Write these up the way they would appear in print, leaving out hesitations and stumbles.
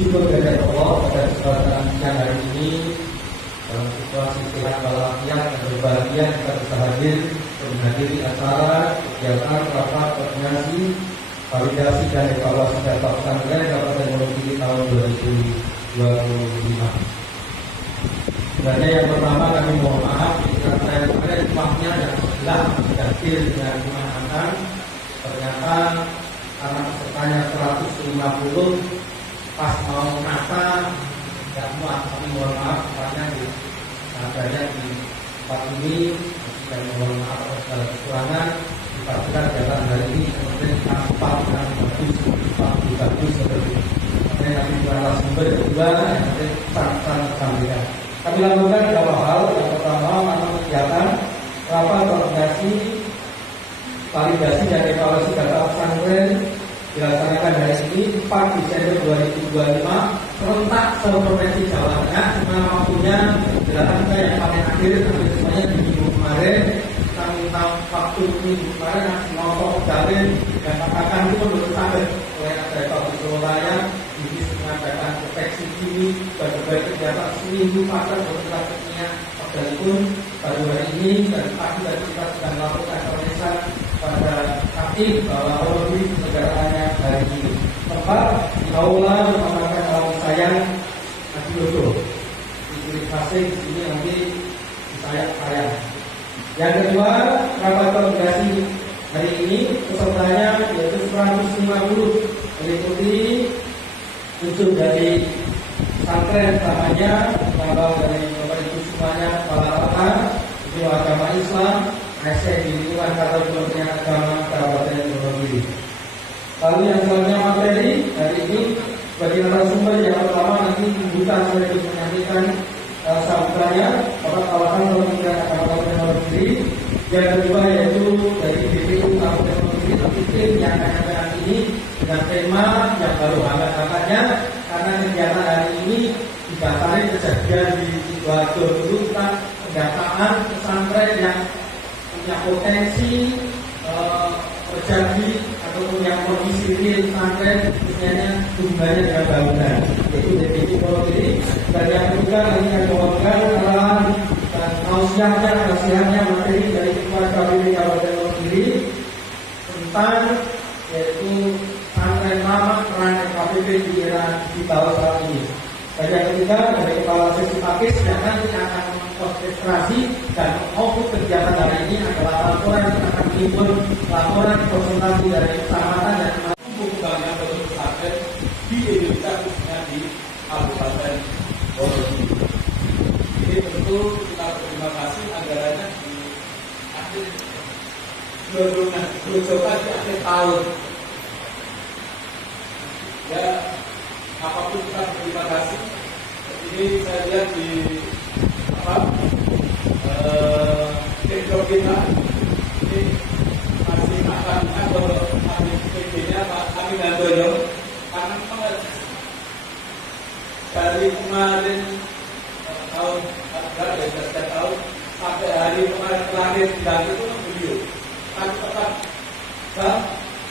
syukur kepada Allah pada kesempatan siang hari ini dalam situasi sehat walafiat dan berbahagia kita bisa hadir menghadiri acara kegiatan rapat koordinasi validasi dan evaluasi data pesantren Kabupaten Wonogiri tahun 2025. Sebenarnya yang pertama kami mohon maaf jika saya kemarin uangnya yang sebelah hadir dengan mengatakan ternyata karena pesertanya 150 pas mau nata tidak muat, kami mohon maaf karena di adanya di tempat ini dan mohon maaf atas segala kekurangan. Dipastikan jalan hari ini kemudian tampak dan bagus seperti ini. Nanti narasumber kedua yang nanti sangat sampaikan. Kami lakukan beberapa hal. Yang pertama, kegiatan rapat koordinasi validasi dan evaluasi data pesantren dilaksanakan hari ini 4 Desember 2025 serentak se-provinsi Jawa Tengah. Dimana waktunya dilaksanakan yang paling akhir hampir semuanya di minggu kemarin. Kita minta waktu minggu kemarin nopo dalil dan katakan itu menurut sampai oleh ada di Surabaya ini mengadakan deteksi dini berbagai kegiatan seminggu pasar berkelasnya pun baru hari ini dan pagi tadi kita sedang melakukan pemeriksaan pada aktif bahwa Wonogiri negaraannya hari ini tempat di aula menggunakan alam sayang Nabi Yusuf di kiri pasir di sini nanti di sayang. Yang kedua, rapat koordinasi hari ini pesertanya yaitu 150 meliputi 7 dari pesantren utamanya tambah dari Bapak Ibu semuanya kepala rata itu agama Islam ASN di lingkungan kantor Kementerian Agama Kabupaten Wonogiri. Lalu yang selanjutnya materi hari ini bagi narasumber yang pertama nanti bukan saya menyampaikan sambutannya Bapak Kawasan Kementerian Agama Kabupaten Wonogiri. Yang kedua yaitu dari BPU Kabupaten Wonogiri terpilih yang akan datang ini dengan tema yang baru hangat-hangatnya karena kegiatan hari ini dibatasi kejadian di Sidoarjo dulu kita pendataan pesantren yang punya potensi terjadi ataupun yang kondisi real pesantren khususnya hubungannya dengan bangunan yaitu DPD Wonogiri. Dan yang ketiga ini yang mengatakan adalah nasihatnya materi dari Ketua KPP Kabupaten Wonogiri tentang yaitu pesantren lama peran KPP di era digital saat ini. Dan yang ketiga dari kepala sesi pakis yang nanti akan mengkonsentrasi dan output kegiatan hari ini adalah laporan yang akan timbul laporan konsultasi dari kecamatan dan hubungannya dengan pesantren di Indonesia khususnya di Kabupaten Wonogiri. Ini tentu kita berterima kasih anggarannya di akhir berusaha di akhir tahun. Ya, apapun kita berterima kasih. Ini saya lihat di TikTok kita ini masih akan PG-nya Pak Amin Handoyo karena dari kemarin tahun tahun sampai hari kemarin terakhir dan itu beliau kan tetap jam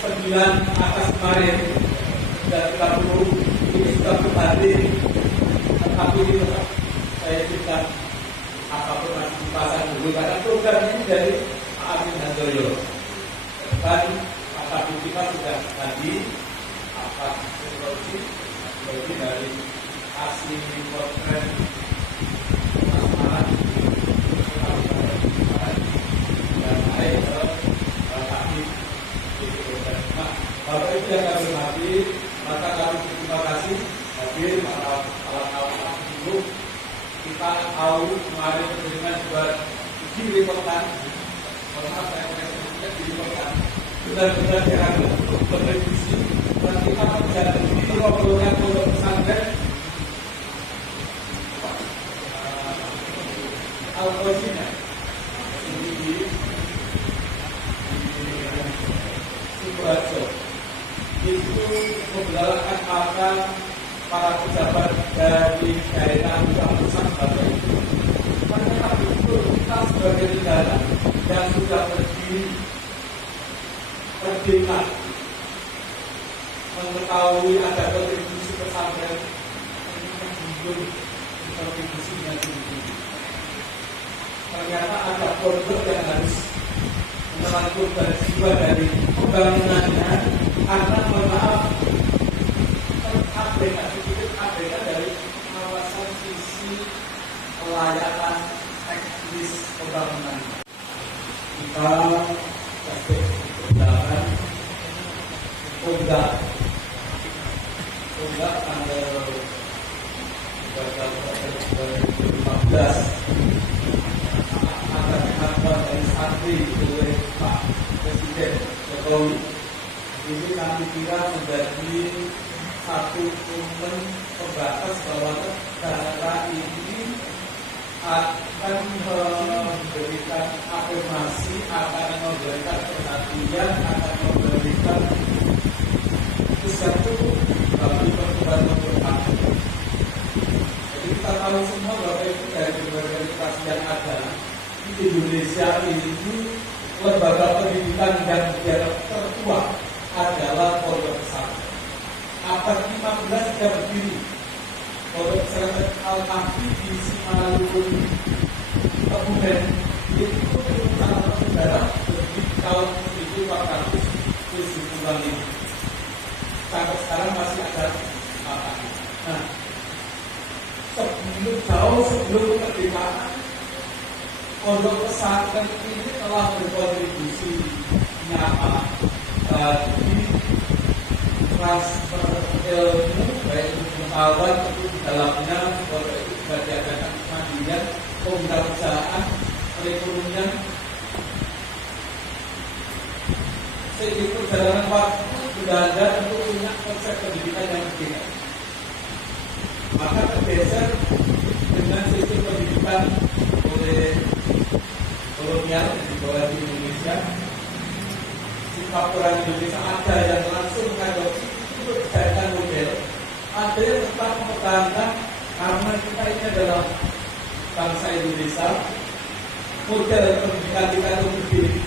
9 atas kemarin dan 30 ini sudah kembali tetapi ini tetap saya berikan apapun masih dipasang dulu karena program ini dari Pak Amin Handoyo dan akademi kita sudah tadi psikologi dari aksi potret masalah dan naik ke kaki Bapak Ibu yang kami hormati, maka kami terima kasih hadir para alat-alat dulu. Kita tahu kemarin dengan juga dilibatkan, maaf saya dilibatkan benar-benar dianggap untuk berrevisi dan kita menjadi ini ngobrolnya untuk pesantren Al-Qasina di Sidoarjo itu menggalakkan akan para pejabat dari daerah pusat Bapak Ibu. Karena itu kita sebagai negara yang sudah berdiri merdeka mengetahui ada kontribusi pesantren belum kontribusinya tinggi. Ternyata ada pondok yang harus melanjutkan jiwa dari pembangunannya karena mohon maaf ABK dari pengawasan sisi pelayanan teknis pembangunan. Kita kasih perjalanan Tonggak tanggal 2015 akan dilakukan dari santri oleh Pak Presiden Jokowi. Ini kami kira menjadi satu momen pembatas bahwa negara ini akan memberikan afirmasi, akan memberikan perhatian, akan memberikan sesuatu bagi pertumbuhan ekonomi. Jadi kita tahu semua bahwa itu dari berbagai literasi yang ada di Indonesia ini, lembaga pendidikan yang tertua adalah pondok pesantren. Abad 15 sudah berdiri pondok pesantren Al-Kahfi di Simalungun, Kebumen. Itu salah sejarah di tahun 1475. Sampai sekarang masih ada apa? Nah, jauh sebelum kemerdekaan, pondok pesantren ini telah berkontribusi nyata bagi transfer ilmu, baik itu pengetahuan itu di dalamnya, pondok itu juga diadakan kemandirian, pembelajaran, perekonomian. Seiring perjalanan waktu Belanda tentu punya konsep pendidikan yang berbeda. Maka tergeser dengan sistem pendidikan oleh kolonial di bawah di Indonesia. Sifat orang Indonesia ada yang langsung mengadopsi untuk dijadikan model, ada yang tetap mempertahankan karena kita ini adalah bangsa Indonesia. Model pendidikan kita itu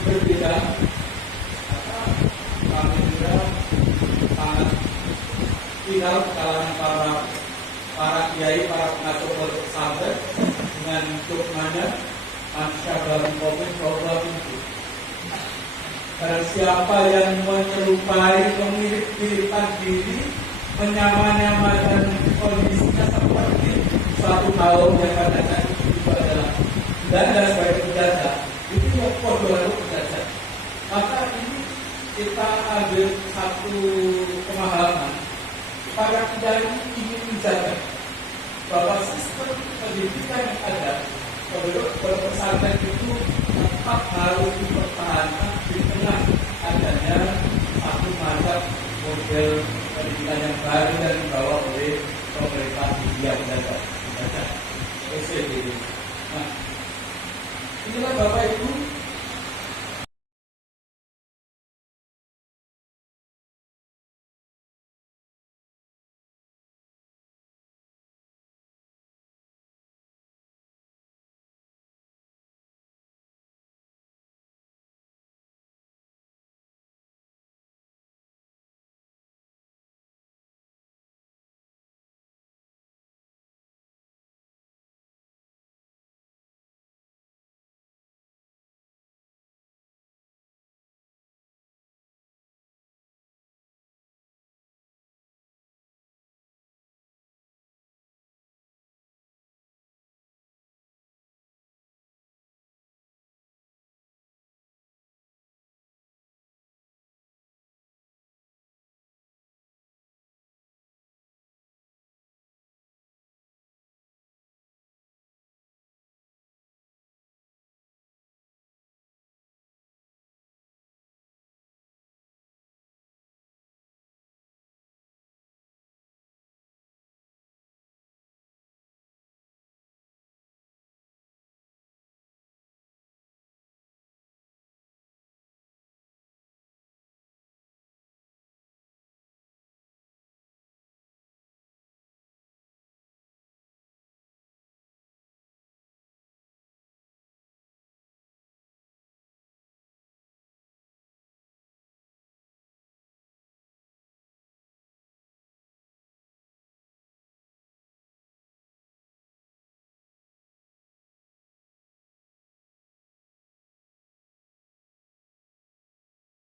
berbeda. Kami juga sangat viral kalangan para kiai, para pengatur pondok pesantren dengan dogmanya Masyaallah Covid Problem itu. Dan siapa yang menyerupai, memiliki diri, menyamakan kondisinya seperti suatu kaum yang pada itu adalah Belanda sebagai penjajah, itu yang pondok penjajah. Maka ini kita ambil satu pemahaman para kiai ingin menjaga bahwa sistem pendidikan yang ada pondok pesantren itu tetap harus dipertahankan